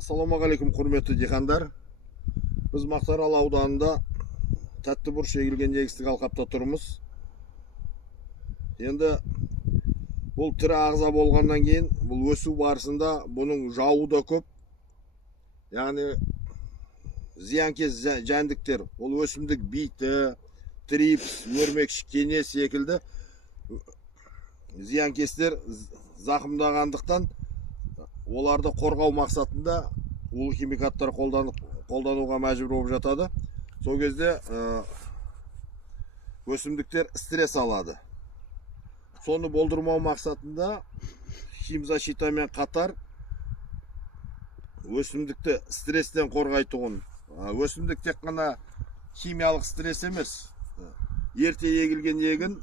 Ассалаумағалейкум құрметті диқандар. Біз Мақтаарал ауданында Тәттібұрыш егілген егістік алқапта тұрмыз. Енді бұл тірі ағза болғаннан кейін, бұл өсу барысында бұның жауы да көп. Яғни зиянкес жәндіктер, ол өсімдік биті, трипс, өрмекші, кене секілді зиянкестер зақымдағандықтан оларды қорғау мақсатында улы химикаттар қолдануға мәжбүр болып жатады. Сол кезде өсімдіктер стресс алады. Соны болдырмау мақсатында химзащитамен қатар өсімдікті стресстен қорғайтұғын. Өсімдік тек қана химиялық стресс емес. Ерте егілген егін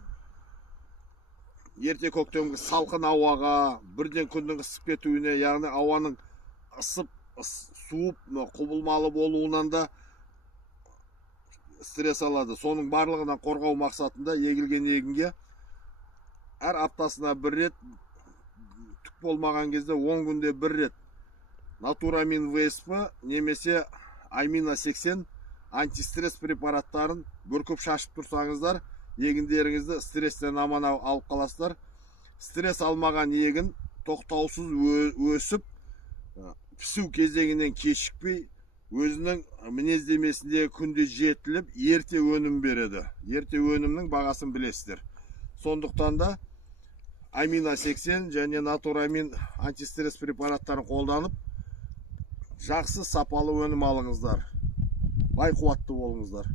ерте көктемгі салқын ауаға, бірден күннің ысып кетуіне, яғни ауаның ысып, суып, құбылмалы болуынан да стресс алады. Соның барлығынан қорғау мақсатында егілген егінге әр аптасына бір рет, түк болмаған кезде 10 күнде бір рет Натурамин ВСП немесе Амина 80 антистресс препараттарын бүркіп шашып тұрсаңыздар, егіндеріңізді стресстен аман алып қаласыздар. Стресс алмаған егін тоқтаусыз өсіп, пісу кезеңінен кешікпей, өзінің мінездемесінде күнде жетіліп, ерте өнім береді. Ерте өнімнің бағасын білесіздер. Сондықтан да Амина 80 және Натурамин антистресс препараттарын қолданып, жақсы сапалы өнім алыңыздар. Бай қуатты болыңыздар.